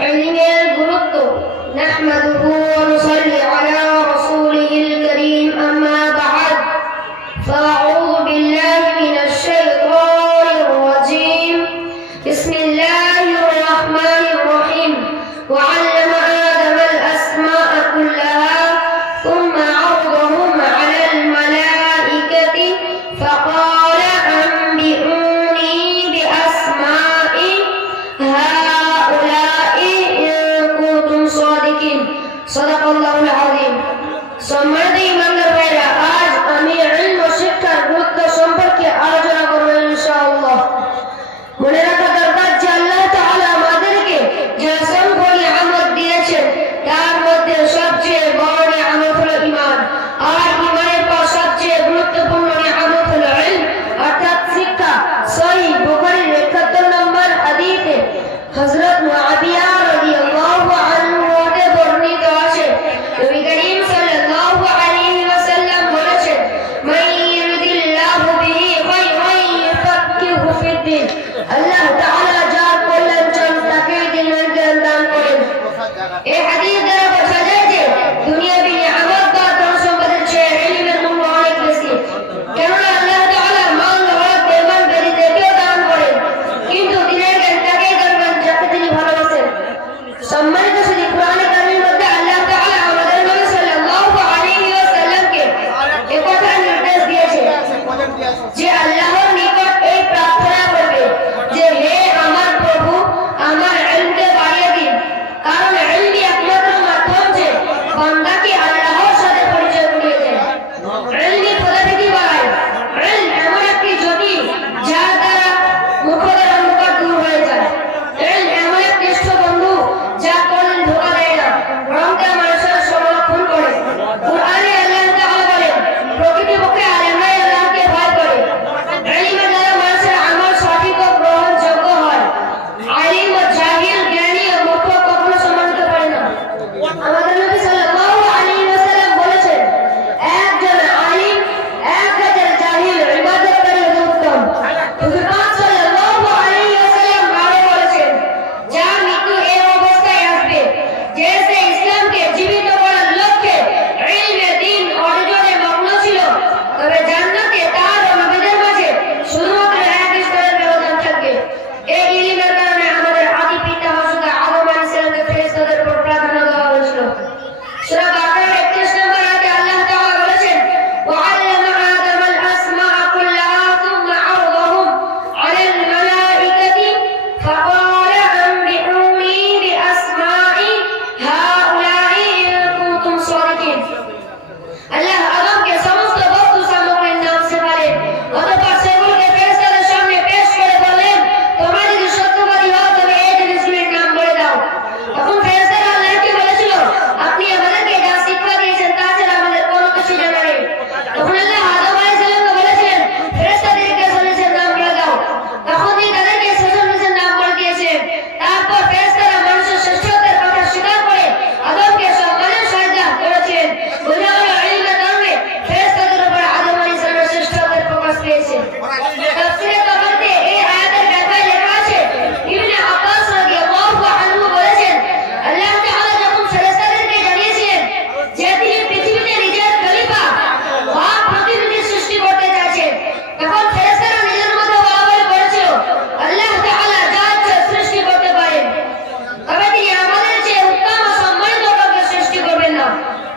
علم الغلط نحمده ونصلي على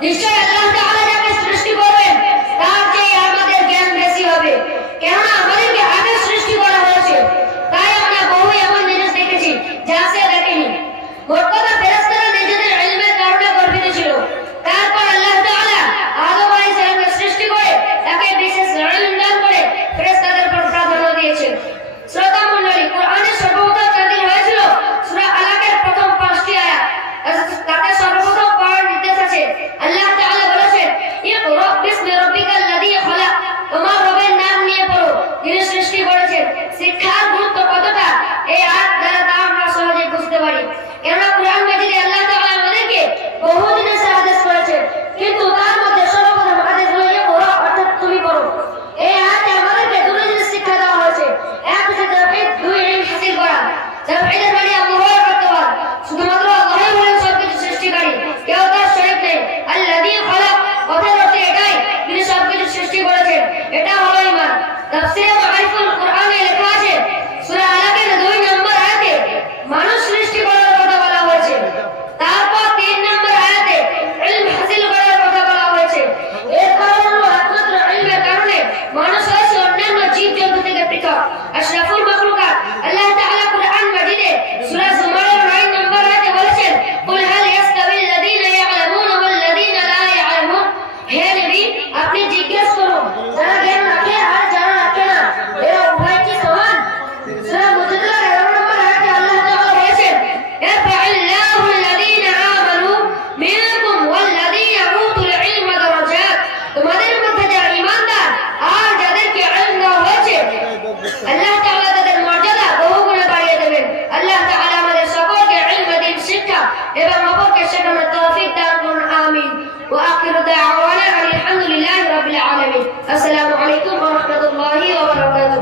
You said no. এবং অপরকে শেখানোর তৌফিক দান করুন আমিন وآخر دعوانا أن الحمد لله رب العالمين السلام عليكم ورحمة الله وبركاته